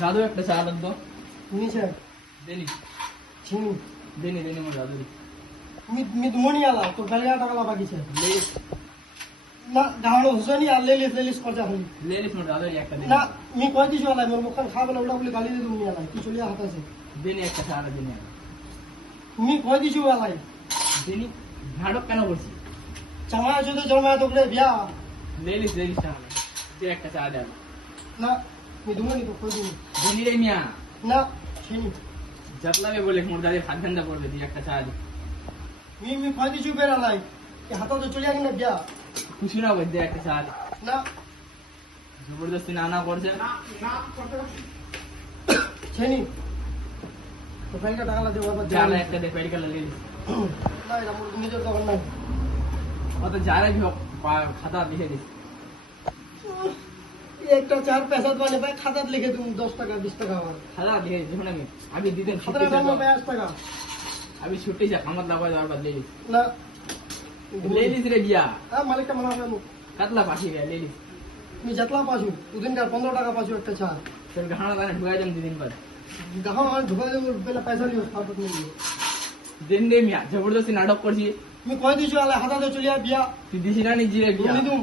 দাদু একটা চা লাগতো নিচে দেনি চিনি দেনি দেনি মোর দাদু मी दोन्ही आला तो गलगा टाकला बाकीचे ले ना गावण हुसनी आले लेलीस करजा होई ले लिस मोर दादू একটা দেনি ना मी कोई दिसो आला मोर मुखान खाबला उडा उली गाली दे दुनी आला की चलिया हातासे দেনি একটা চা দেনি मी कोई दिसो आला দেনি ঝাড়ক কেন করছিস चमा जो जमा तो रे बिया ले लिस চা দে একটা চা দে ना मी दोन्ही तो कोई दिनी দেনি রে মিয়া ना चिनी जतलावे बोले मोर दादी हाथ धंधा করবে দি একটা চা দে मी कोई दिसो बेरा लाई कि हाता तो चलिया कि बिया খুশি না হই দে একটা চা দে ना জবরদস্তি না করছে চিনি তো গলগা টাকলা দে বাবা জানা একটা দে পেড়ি কালা ले लिस না এটা মোর নিজের দোকান নাই অত যারা भी খাতা লিখে দিস একটা চার पैसा वाले भाई खाता लिखे तुम 10 টাকা 20 টাকা আমার খাতা লিখে দিস শুনে আমি আমি দিতেন खाता दाम में 50 টাকা আমি ছুটি যা খামত লাগা যাওয়ার বাদ ले लिस না ले लिस रे बिया হ্যাঁ মালিকটা মনে হয় কাতলা পাখি রে ले लिस मी जतला पासू उदिनकार 15 টাকা পাসু একটা চা তোর গাহনা দানে ঢুকাই দেন দিন পর গাহা আমার ঢুকা দেব পেলা পয়সা নিও খাওয়া নেই দিন রে মিয়া জবরদস্তি নাটক করছি मी কই দিছো আলা হাতা তো চলিয়া বিয়া তুই দিছি না নি জিরে বিয়া তুমি